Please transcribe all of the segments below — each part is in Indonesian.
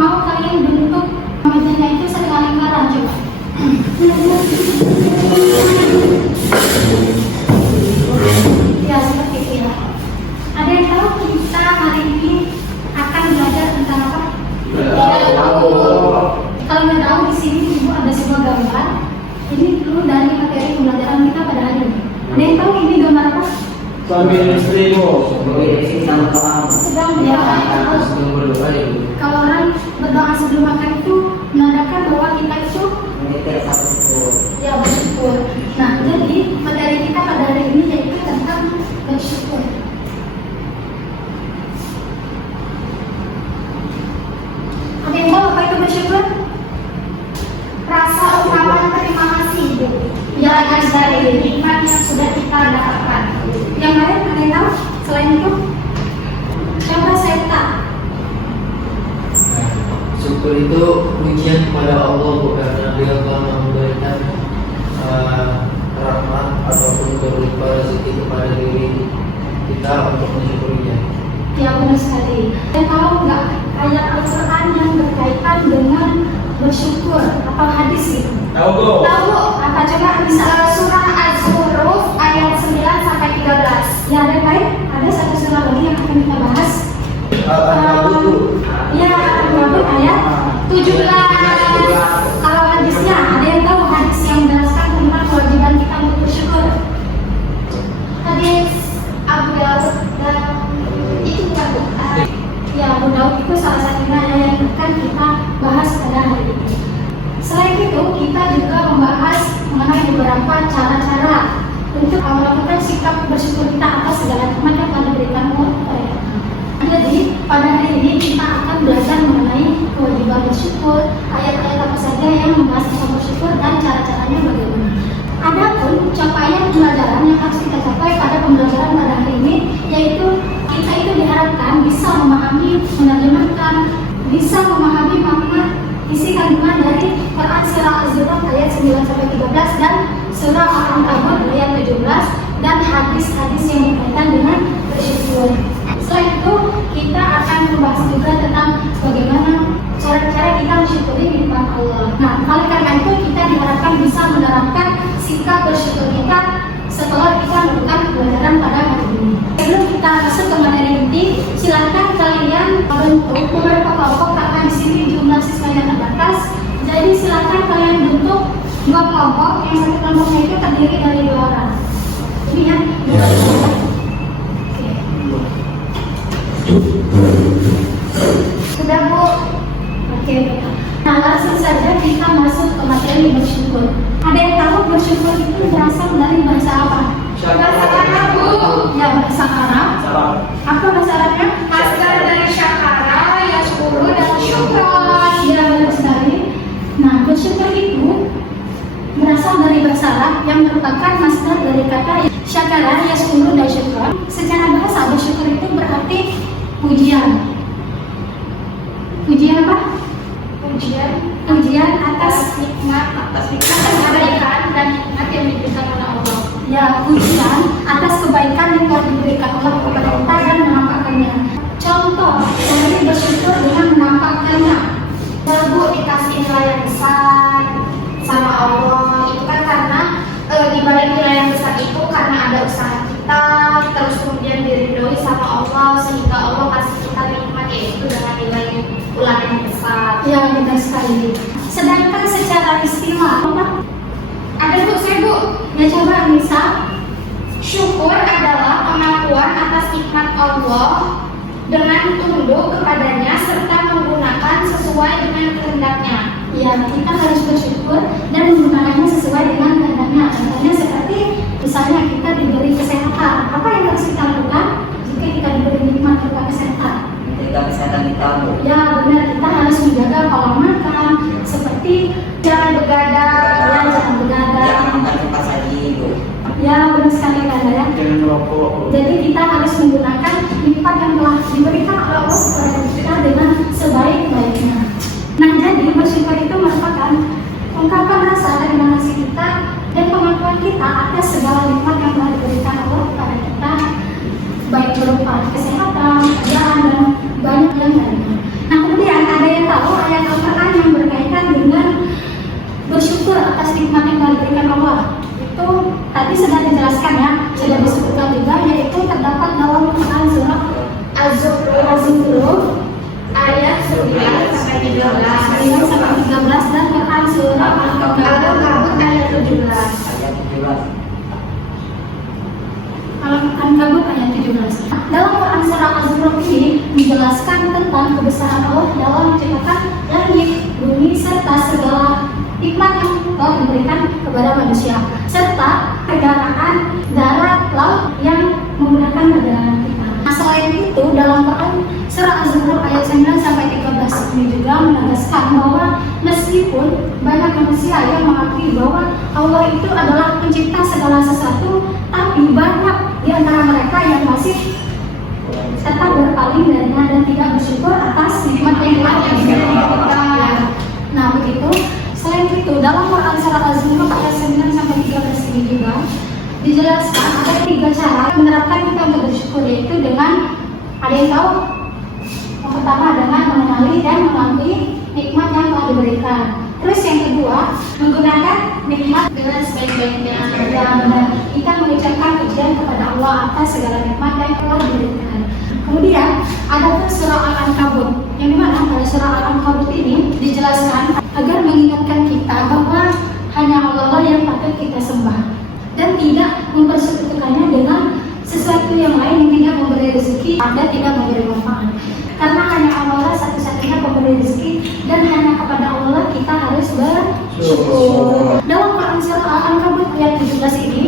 mau kalian bentuk mejanya itu setengah lingkaran coba. Ya seperti itu ya. Ada yang tahu kita hari ini akan belajar tentang apa? Tidak tahu. Kalau nggak tahu di sini ibu ada sebuah gambar. Ini dulu dari materi pembelajaran kita pada hari ini. Ada yang tahu ini gambar apa? Suami istri bu. Sedang berdoa. Kalau orang berdoa sebelum makan itu menandakan bahwa kita itu ya bersyukur. Nah, jadi materi kita pada hari ini yaitu tentang bersyukur. Ada yang tahu apa itu bersyukur? Rasa ungkapan terima kasih yang atas dari nikmat yang sudah kita dapatkan. Yang lain ada yang tahu? Selain itu, coba saya tak. Syukur itu pujian kepada Allah bukan Dia telah memberikan rahmat ataupun berupa rezeki kepada diri kita untuk mensyukurinya. Ya benar sekali. Dan tahu nggak ayat Al-Quran yang berkaitan dengan bersyukur atau hadis itu? Tahu bu. Tahu apa coba bisa? Surah Az-Zukhruf ayat 9 sampai 13. Ya ada baik? Ada satu surah lagi yang akan kita bahas. Ya Al-Qur'an ayat 17. Kalau hadisnya ada yang tahu hadis yang menjelaskan tentang kewajiban kita untuk bersyukur? Hadis Abu Daud dan itu bukan ya Abu Daud itu salah satunya yang akan kita bahas pada hari ini. Selain itu kita juga membahas mengenai beberapa cara-cara untuk melakukan sikap bersyukur kita atas segala nikmat yang telah diberikan Allah kepada kita. Jadi pada hari ini kita akan belajar mengenai kewajiban bersyukur, ayat-ayat apa saja yang membahas tentang bersyukur dan cara-caranya bagaimana. Adapun capaian pembelajaran yang harus kita capai pada pembelajaran pada hari ini yaitu kita itu diharapkan bisa memahami, menerjemahkan, bisa memahami makna isi kandungan dari Quran surah Az-Zukhruf ayat 9 sampai 13 dan surah Al-Ankabut ayat 17 dan hadis-hadis yang berkaitan dengan bersyukur. Selain itu, kita akan membahas juga tentang bagaimana cara-cara kita mensyukuri nikmat Allah. Nah, oleh karena itu kita diharapkan bisa menerapkan sikap bersyukur kita setelah kita melakukan pembelajaran pada hari ini. Sebelum kita masuk ke materi inti, silakan kalian bentuk beberapa kelompok karena di sini jumlah siswanya terbatas. Jadi silakan kalian bentuk dua kelompok, yang satu kelompoknya itu terdiri dari 2 orang. Jadi ya. Sudah bu? Oke. Nah langsung saja kita masuk ke materi bersyukur. Ada yang tahu bersyukur itu berasal dari bahasa apa? Bahasa Arab bu? Ya bahasa Arab. Apa bahasa Arabnya? Asal dari syakara, yashkuru dan syukran. Ya benar sekali. Nah bersyukur itu berasal dari bahasa Arab yang merupakan masdar dari kata syakara, yashkuru dan syukran. Secara bahasa bersyukur itu berarti pujian. Pujian apa? Pujian atas nikmat, kebaikan dan nikmat yang diberikan oleh Allah. Ya, pujian atas kebaikan yang telah diberikan Allah kepada kita dan menampakkannya. Contoh dari bersyukur dengan menampakkannya. Bu dikasih nilai yang besar sama Allah itu kan karena di balik nilai yang besar itu karena ada usaha kita, terus kemudian diridhoi sama Allah sehingga Allah kasih kita nikmat yaitu dengan nilai ulangan yang besar. Ya benar sekali. Sedangkan secara istilah ada bu, saya bu. Ya coba bisa. Syukur adalah pengakuan atas nikmat Allah dengan tunduk kepadanya serta menggunakan sesuai dengan kehendaknya. Ya kita harus bersyukur dan menggunakannya sesuai dengan kehendaknya. Contohnya seperti misalnya kita diberi kesehatan. Apa yang harus kita lakukan jika kita diberi nikmat berupa kesehatan? Menjaga kesehatan kita bu. Ya benar, kita harus menjaga pola makan seperti jangan begadang, jangan begadang. Jangan makan cepat saji bu. Ya benar sekali kan ya. Jangan merokok. Jadi kita harus menggunakan nikmat yang telah diberikan oleh Allah kepada kita dengan sebaik-baiknya. Nah jadi bersyukur itu merupakan ungkapan rasa terima kasih kita dan pengakuan kita atas segala nikmat yang telah diberikan Allah kepada kita, baik berupa kesehatan, pekerjaan dan banyak yang lainnya. Nah kemudian ada yang tahu Al-Ankabut ayat 17. Dalam Quran surah Az-Zukhruf ini menjelaskan tentang kebesaran Allah dalam menciptakan langit, bumi, serta segala hikmat yang telah diberikan kepada manusia, serta kendaraan darat, laut yang menggunakan kendaraan kita. Nah, selain itu dalam Quran surah Az-Zukhruf ayat 9 sampai 13 ini juga menegaskan bahwa meskipun banyak manusia yang mengakui bahwa Allah itu adalah pencipta segala sesuatu, tapi banyak di antara mereka yang masih tetap berpaling darinya dan tidak bersyukur atas nikmat yang telah diberikan kita. Nah, begitu. Selain itu, dalam Quran surah Az-Zukhruf ayat 9 sampai 13 ini juga dijelaskan ada 3 cara menerapkan kita untuk bersyukur, yaitu dengan ada yang tahu? Yang pertama dengan mengenali dan mengakui nikmat yang telah diberikan. Terus yang kedua, menggunakan nikmat dengan sebaik-baiknya. Dan kita mengucapkan pujian kepada Allah atas segala nikmat yang telah diberikan. Kemudian ada pun surah Al-Ankabut, yang dimana pada surah Al-Ankabut ini dijelaskan agar mengingatkan kita bahwa hanya Allah yang patut kita sembah dan tidak mempersekutukannya dengan sesuatu yang lain yang tidak memberi rezeki dan tidak memberi manfaat. Karena hanya Allah satu-satunya pemberi rezeki dan hanya kepada Allah kita harus bersyukur. Dalam Quran surah Al-Ankabut ayat 17 ini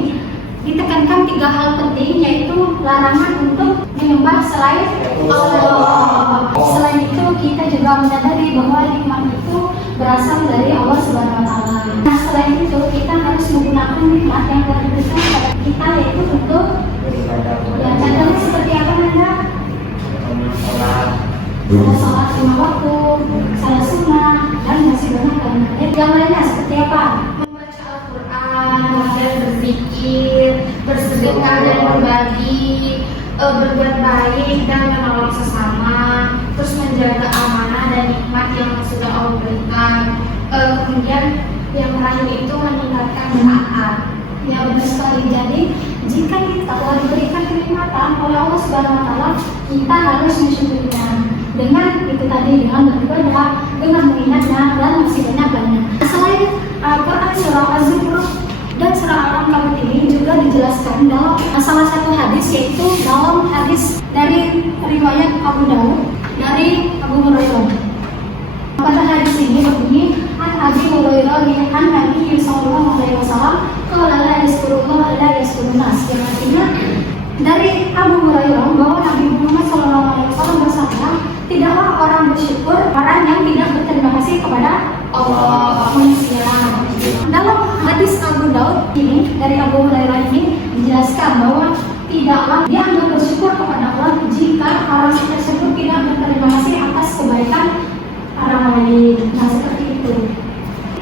ditekankan 3 hal penting, yaitu larangan untuk menyembah selain Allah. Selain itu kita juga menyadari bahwa nikmat itu berasal dari Allah Subhanahu wa taala. Nah, selain itu kita harus menggunakan nikmat yang telah diberikan kepada kita, yaitu untuk contohnya seperti apa, Nanda? Salat 5 waktu, salat sunnah, dan masih banyak lainnya. Yang lainnya seperti apa? Membaca Al-Quran, dan berzikir, bersedekah dan berbagi, berbuat baik dan menolong sesama, terus menjaga amanah dan nikmat yang sudah Allah berikan. Kemudian yang terakhir itu meningkatkan taat. Ya, benar sekali. Jadi jika kita telah diberikan kenikmatan oleh Allah Subhanahu wa taala, kita harus mensyukurinya dengan itu tadi, dengan beribadah, dengan mengingatnya, dan masih banyak. Selain Quran surah Az-Zukhruf dan surah Al-Ankabut ini juga dijelaskan dalam salah satu hadis, yaitu dalam hadis dari riwayat Abu Dawud dari Abu Hurairah. Pada hadis ini berbunyi, an Abi Hurairah an Nabi sallallahu alaihi wasallam qala la yaskurullah la yaskurun nas, yang artinya dari Abu Hurairah bahwa Nabi Muhammad sallallahu alaihi wasallam bersabda, tidaklah orang bersyukur orang yang tidak berterima kasih kepada Allah manusia. Dalam hadis Abu Daud ini dari Abu Hurairah ini dijelaskan bahwa tidaklah dianggap bersyukur kepada Allah jika orang tersebut tidak berterima kasih atas kebaikan orang lain. Nah, seperti itu.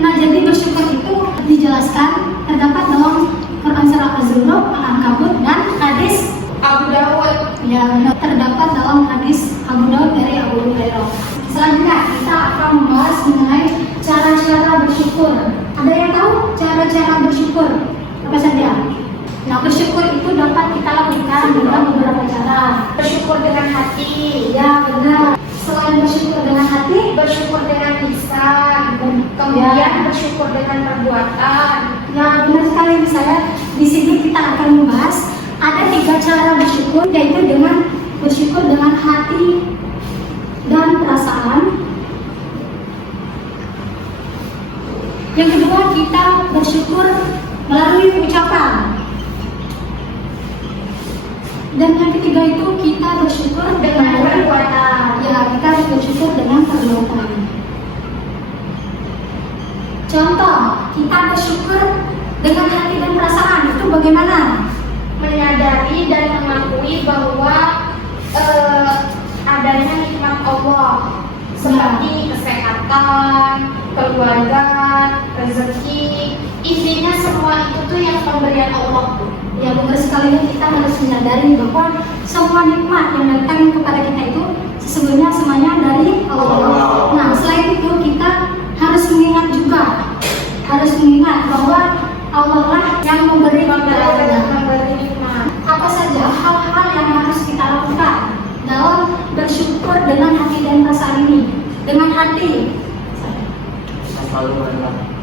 Nah, jadi bersyukur itu dijelaskan terdapat dalam Quran surah Az-Zukhruf, Al-Ankabut, dan hadis Abu Dawud. Ya, terdapat dalam hadis Abu Dawud dari Abu Hurairah. Selanjutnya kita akan membahas mengenai cara-cara bersyukur. Ada yang tahu cara-cara bersyukur apa saja? Nah, bersyukur itu dapat kita lakukan dengan beberapa cara. Bersyukur dengan hati, ya benar. Selain bersyukur dengan hati, bersyukur dengan lisan, kemudian bersyukur dengan perbuatan. Ya benar sekali. Misalnya di sini kita akan membahas ada 3 cara bersyukur, yaitu dengan bersyukur dengan hati dan perasaan. Yang kedua, kita bersyukur melalui ucapan. Dan yang ketiga itu kita bersyukur dengan perbuatan. Ya, kita harus bersyukur dengan perbuatan. Contoh, kita bersyukur dengan hati dan perasaan itu bagaimana? Menyadari dan mengakui bahwa adanya nikmat Allah seperti kesehatan, keluarga, rezeki. Intinya semua itu tuh yang pemberian Allah. Ya benar sekali, kita harus menyadari bahwa semua nikmat yang datang kepada kita itu sesungguhnya semuanya dari Allah. Nah, selain itu kita harus mengingat juga, bahwa Allah lah yang memberi nikmat. Apa saja hal-hal yang harus kita lakukan dalam bersyukur dengan hati dan perasaan ini? Dengan hati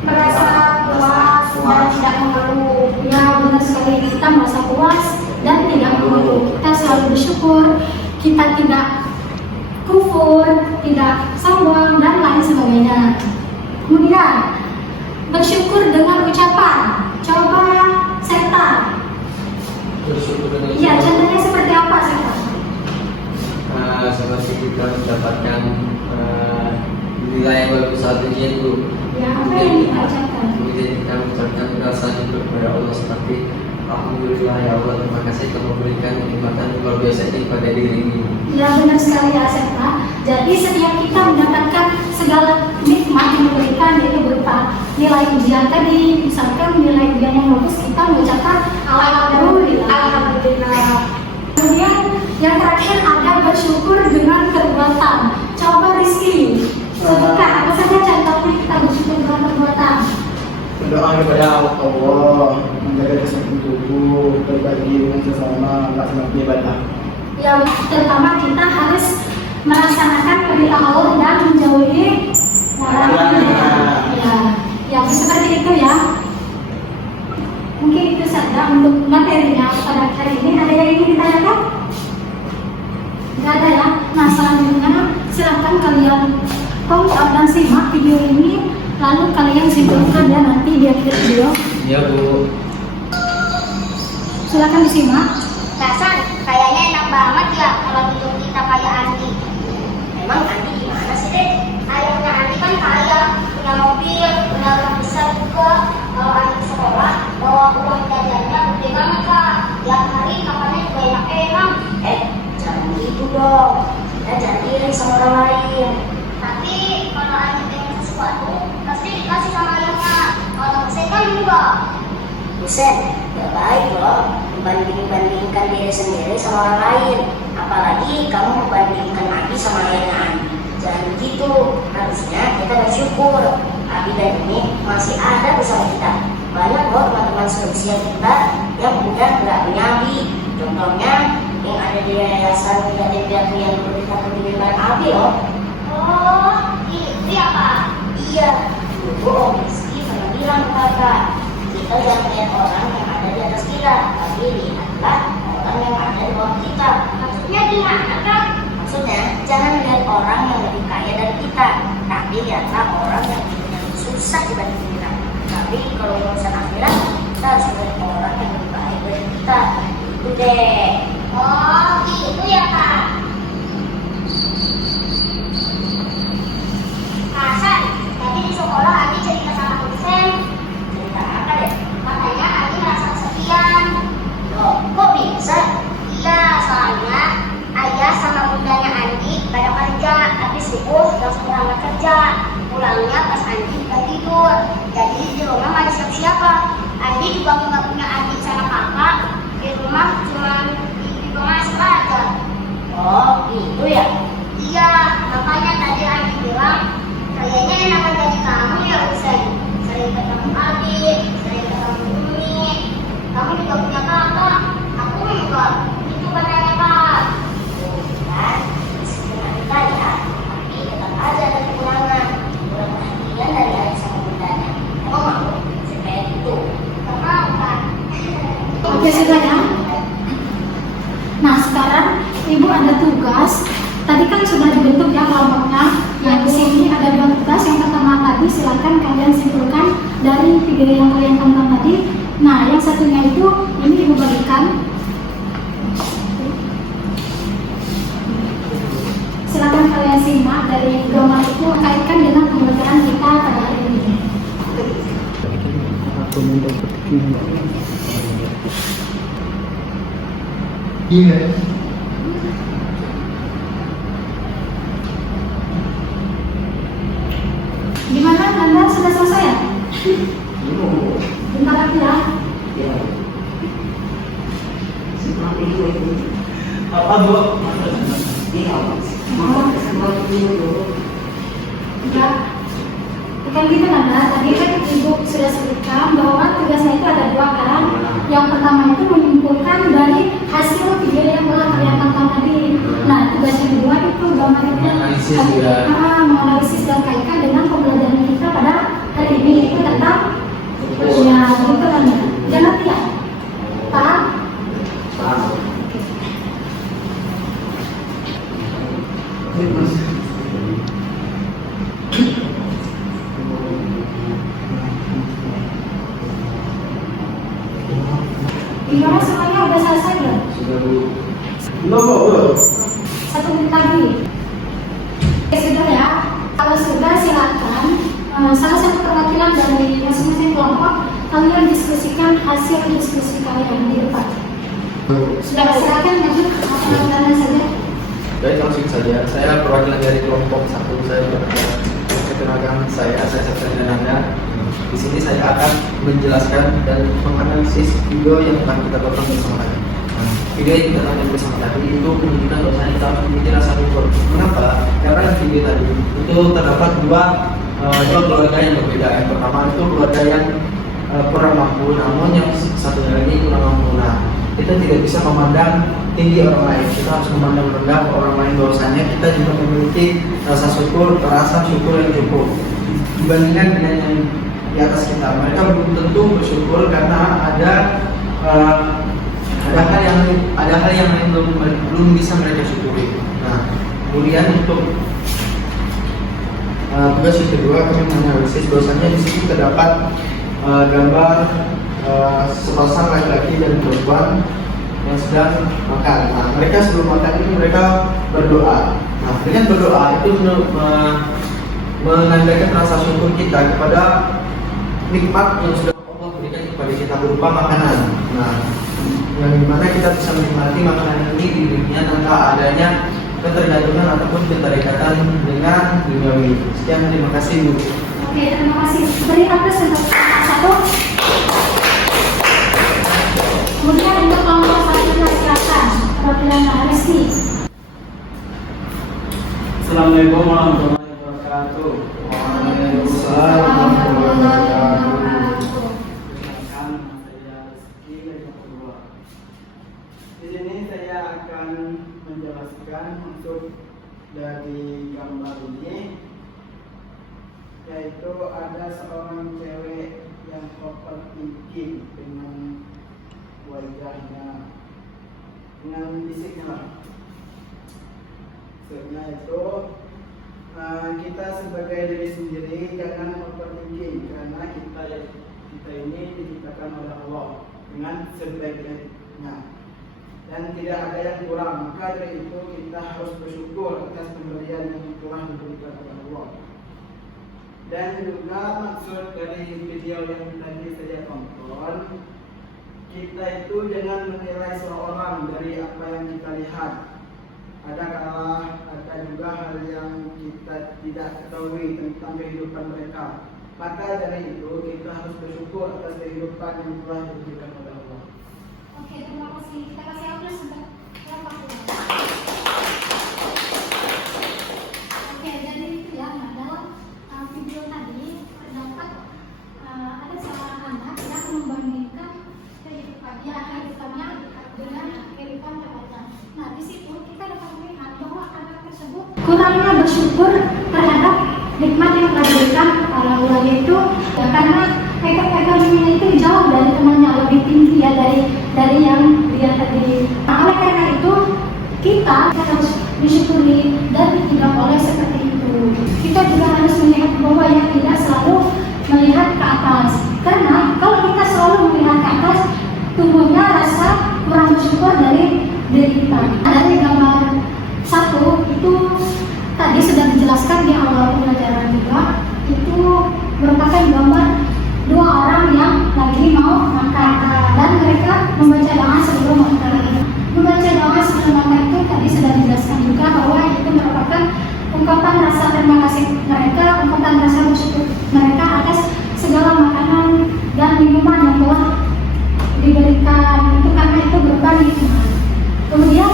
merasa puas, dan tidak mengeluh. Ya benar sekali, kita merasa puas dan tidak mengeluh. Kita selalu bersyukur, kita tidak kufur, tidak sombong dan lain sebagainya. Kemudian bersyukur dengan ucapan. Coba Serta. Bersyukur dengan Ya, contohnya seperti apa Serta? seperti kita mendapatkan nilai yang bagus satu itu. Ya, apa yang kita ucapkan? Kemudian kita mengucapkan rasa syukur kepada Allah seperti Alhamdulillah ya Allah, terima kasih telah memberikan kenikmatan luar biasa ini pada diri ini. Ya benar sekali ya Serta. Jadi setiap kita mendapatkan segala nikmat yang diberikan, yaitu berupa nilai ujian tadi, misalkan nilai ujian yang bagus, kita mengucapkan Alhamdulillah. Kemudian yang terakhir ada bersyukur dengan perbuatan. Coba Rizky, sebutkan apa saja contohnya kita bersyukur dengan perbuatan. Berdoa kepada Allah, menjaga kesehatan tubuh, berbagi dengan sesama, melaksanakan ibadah. Ya, terutama kita harus melaksanakan perintah Allah dan menjauhi larangannya. Ya, seperti itu ya. Mungkin itu saja untuk materinya pada hari ini. Ada yang ingin ditanyakan? Tidak ada ya. Nah, selanjutnya silakan kalian tonton dan simak video ini, lalu kalian simpulkan ya nanti di akhir video. Ya Bu. Silakan disimak. Hasan, kayaknya enak banget ya kalau hidup kita kayak Andi. Emang Andi gimana sih, Dek? Ayahnya Andi kan kaya, punya mobil, punya rumah besar juga. Kalau Andi sekolah, bawa uang jajannya gede banget, Kak. Tiap hari makannya juga enak-enak. Jangan gitu dong. Kita jangan iri sama orang lain. Tapi kalau Andi pengen sesuatu, pasti dikasih sama ayahnya. Kalau saya kan enggak. Buset, gak baik loh membanding-bandingkan diri sendiri sama orang lain. Apalagi kamu membandingkan Abi sama ayahnya Abi. Jangan begitu, harusnya kita bersyukur Abi dan ini masih ada bersama kita. Banyak loh teman-teman seusia kita yang udah gak punya Abi. Contohnya yang ada di yayasan yatim piatu yang memberikan pendidikan Abi loh. Oh, itu ya Pak? Iya, dulu Om Rizky pernah bilang ke Kakak, kita jangan lihat orang yang ada di atas kita, tapi lihatlah orang yang ada di bawah kita. Maksudnya gimana, Kak? Maksudnya, jangan lihat orang yang lebih kaya dari kita, tapi lihatlah orang yang lebih susah dibanding kita. Tapi kalau urusan akhirat, kita harus melihat orang yang lebih baik dari kita. Itu deh. Oh, gitu ya, Kak? Hasan, tadi di sekolah Adi cerita sama dosen. Cerita apa deh? Katanya Adi merasa kesepian. Loh, kok bisa? Iya, soalnya ayah sama bundanya Andi pada kerja, habis itu langsung berangkat kerja. Pulangnya pas Andi udah tidur. Jadi di rumah nggak ada siapa-siapa. Andi juga nggak punya adik sama kakak. Di rumah cuma ibu masak aja. Oh, gitu ya? Iya, makanya tadi Andi bilang kayaknya enakan jadi kamu ya Usen. Sering ketemu adik, sering ketemu Umi. Kamu juga punya kakak, aku enggak. Itu katanya Kak. Kan, meskipun kita ya, tapi tetap aja ada kekurangan. Kurang perhatian dari ayah sama bundanya. Emang mau? Seperti itu. Gak mau kan? Oke sudah ya. Nah sekarang ibu ada tugas. Tadi kan sudah dibentuk ya kelompoknya. Yang di sini ada dua tugas. Yang pertama tadi silakan kalian simpulkan dari video yang kalian tonton tadi. Nah yang satunya itu ini ibu bagikan. Silakan kalian simak dari gambar itu kaitkan dengan pembelajaran kita pada hari ini. Iya. Gimana Anda sudah selesai ya? Belum. Bentar lagi ya. Ya. Apa Bu? Ya. Bukan gitu Nanda, tadi kan ibu sudah sebutkan bahwa tugasnya itu ada dua kan. Yang pertama itu menyimpulkan dari hasil video yang telah kalian tonton tadi. Nah tugas yang kedua itu gambar itu menganalisis dan kaitkan dengan pembelajaran kita pada hari ini, yaitu tentang Ya, begitu kan ya. Jangan tidak. Paham? Paham. Ini Mas. Gimana semuanya udah selesai belum? Sudah Bu. Belum. 1 menit lagi. Oke, sudah ya. Kalau sudah silakan salah satu perwakilan dari masing-masing kelompok kalian diskusikan hasil diskusi kalian di depan. Sudah silakan maju apa saja. Baik, langsung saja. Saya perwakilan dari kelompok 1. Saya perkenalkan saya Septian Nanda. Di sini saya akan menjelaskan dan menganalisis video yang akan kita tonton bersama tadi. Video yang kita tonton bersama tadi itu menunjukkan bahwa kita harus memiliki rasa syukur. Kenapa? Karena di video tadi itu terdapat dua keluarga yang berbeda. Yang pertama itu keluarga yang kurang mampu, namun yang satunya lagi kurang mampu. Nah, kita tidak bisa memandang tinggi orang lain. Kita harus memandang rendah orang lain, bahwasanya kita juga memiliki rasa syukur, yang cukup dibandingkan dengan yang di atas kita. Mereka belum tentu bersyukur karena ada hal yang lain belum bisa mereka syukuri. Nah, kemudian untuk tugas yang kedua, kami menganalisis bahwasanya di sini terdapat gambar sepasang laki-laki dan perempuan yang sedang makan. Nah, mereka sebelum makan ini mereka berdoa. Nah, dengan berdoa itu menandakan rasa syukur kita kepada nikmat yang sudah Allah berikan kepada kita berupa makanan. Nah, yang dimana kita bisa menikmati makanan ini di dunia tanpa adanya ketergantungan ataupun keterikatan dengan duniawi. Sekian, terima kasih Bu. Oke, terima kasih. Beri aplaus untuk satu. Kemudian untuk kelompok selanjutnya silakan perwakilan Resti. Assalamualaikum warahmatullahi wabarakatuh. Waalaikumsalam warahmatullahi wabarakatuh. Perkenalkan, saya Rizky dari kedua. Di sini saya akan menjelaskan untuk dari gambar ini, yaitu ada seorang cewek yang overthinking dengan wajahnya, dengan fisiknya lah. Maksudnya itu kita sebagai diri sendiri jangan overthinking, karena kita ini diciptakan oleh Allah dengan sebaik-baiknya dan tidak ada yang kurang. Maka dari itu kita harus bersyukur atas pemberian yang telah diberikan oleh Allah. Dan juga maksud dari video yang tadi saya tonton, kita itu jangan menilai seseorang dari apa yang kita lihat. Ada juga hal yang kita tidak ketahui tentang kehidupan mereka. Maka dari itu kita harus bersyukur atas kehidupan yang telah diberikan oleh Allah. Oke, terima kasih. Kita kasih aplaus untuk yang pertama. Oke, jadi itu ya. Nah, dalam video tadi terdapat ada seorang anak yang membandingkan kehidupannya dengan kehidupan tempatnya. Nah, di situ kita dapat melihat bahwa anak tersebut kurangnya bersyukur terhadap nikmat yang telah diberikan oleh Allah, yaitu ya, karena ekonominya itu jauh dari temannya, lebih tinggi ya dari yang dia tadi. Nah, oleh karena itu kita harus bersyukuri dan tidak boleh seperti itu. Kita juga harus melihat bahwa yang tidak selalu melihat ke atas, karena kalau kita selalu melihat ke atas, tumbuhnya rasa kurang bersyukur dari diri kita. Dari gambar 1 itu tadi sudah dijelaskan di awal pembelajaran juga, itu merupakan gambar 2 orang yang lagi mau makan dan mereka membaca doa sebelum makan. Membaca doa sebelum makan itu tadi sudah dijelaskan juga bahwa itu merupakan ungkapan rasa terima kasih mereka, ungkapan rasa bersyukur mereka atas segala makanan dan minuman yang telah diberikan, itu karena itu berupa nikmat. Kemudian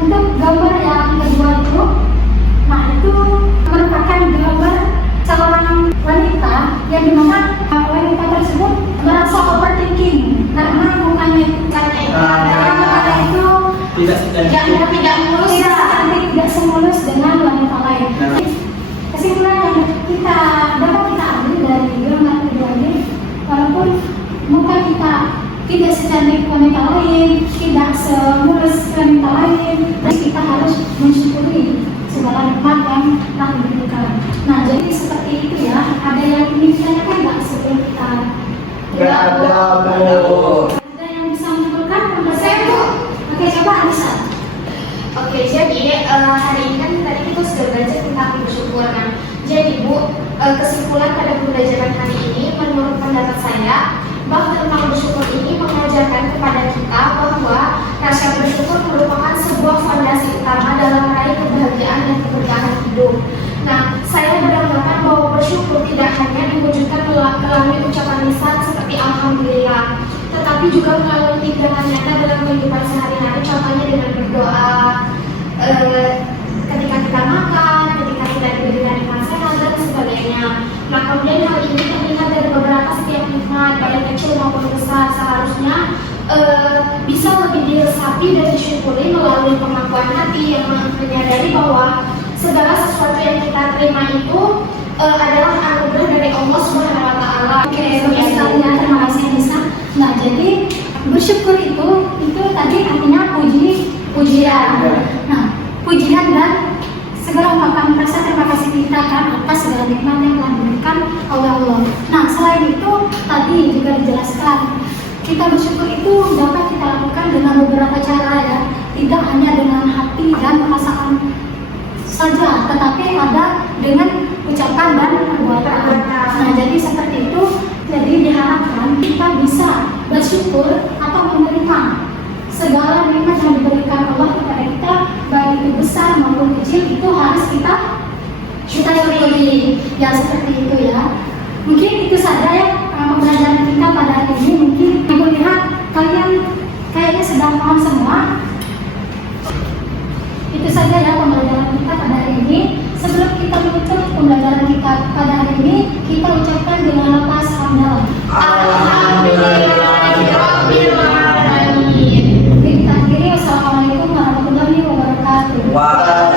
untuk gambar yang kedua itu, nah itu merupakan gambar seorang wanita yang dimana wanita tersebut merasa overthinking karena mukanya itu tidak mulus, tidak semulus dengan wanita lain. Kesimpulan yang dapat kita ambil dari gambar kedua ini walaupun muka kita tidak secantik wanita lain, tidak semulus wanita lain, dan kita harus mensyukuri segala nikmat yang telah diberikan. Nah, jadi seperti itu ya. Ada yang ingin ditanyakan nggak sebelum kita? Nggak ada, Bu. Ada yang bisa menyimpulkan? Saya, Bu. Oke, coba Anissa. Oke, jadi hari ini kan tadi kita sudah belajar tentang bersyukur. Nah, jadi Bu, kesimpulan pada pembelajaran hari ini menurut pendapat saya, bab tentang bersyukur ini mengajarkan kepada kita bahwa rasa bersyukur merupakan sebuah fondasi utama dalam meraih kebahagiaan dan keberkahan hidup. Nah, saya beranggapan bahwa bersyukur tidak hanya diwujudkan melalui ucapan lisan seperti alhamdulillah, tetapi juga melalui tindakan nyata dalam kehidupan sehari-hari, contohnya dengan berdoa, ketika kita makan, ketika kita diberikan nikmat sehat dan sebagainya. Nah, kemudian hal ini terlihat dari beberapa setiap nikmat, baik kecil maupun besar, seharusnya bisa lebih diresapi dan disyukuri melalui pengakuan hati yang menyadari bahwa segala sesuatu yang kita terima itu adalah anugerah dari Allah Subhanahu wa Ta'ala. Oke, sekalian, terima kasih Anissa. Nah, jadi bersyukur itu tadi artinya pujian. Nah, pujian dan segala ungkapan rasa terima kasih kita kan atas segala nikmat yang telah diberikan oleh Allah. Nah, selain itu tadi juga dijelaskan kita bersyukur itu dapat kita lakukan dengan beberapa cara ya, tidak hanya dengan hati dan perasaan saja, tetapi ada dengan ucapan dan perbuatan. Nah, jadi seperti itu. Jadi diharapkan kita bisa bersyukur atau menerima segala nikmat yang diberikan Allah kepada kita, baik itu besar maupun kecil, itu harus kita syukuri. Ya seperti itu ya. Mungkin itu saja ya pembelajaran kita pada hari ini. Mungkin aku lihat kalian kayaknya sedang paham semua. Itu saja ya pembelajaran kita pada hari ini. Sebelum kita menutup pembelajaran kita pada hari ini, kita ucapkan dengan lepas hamdalah. Alhamdulillahirabbil alamin. Kita akhiri, wassalamualaikum warahmatullahi wabarakatuh. Wah.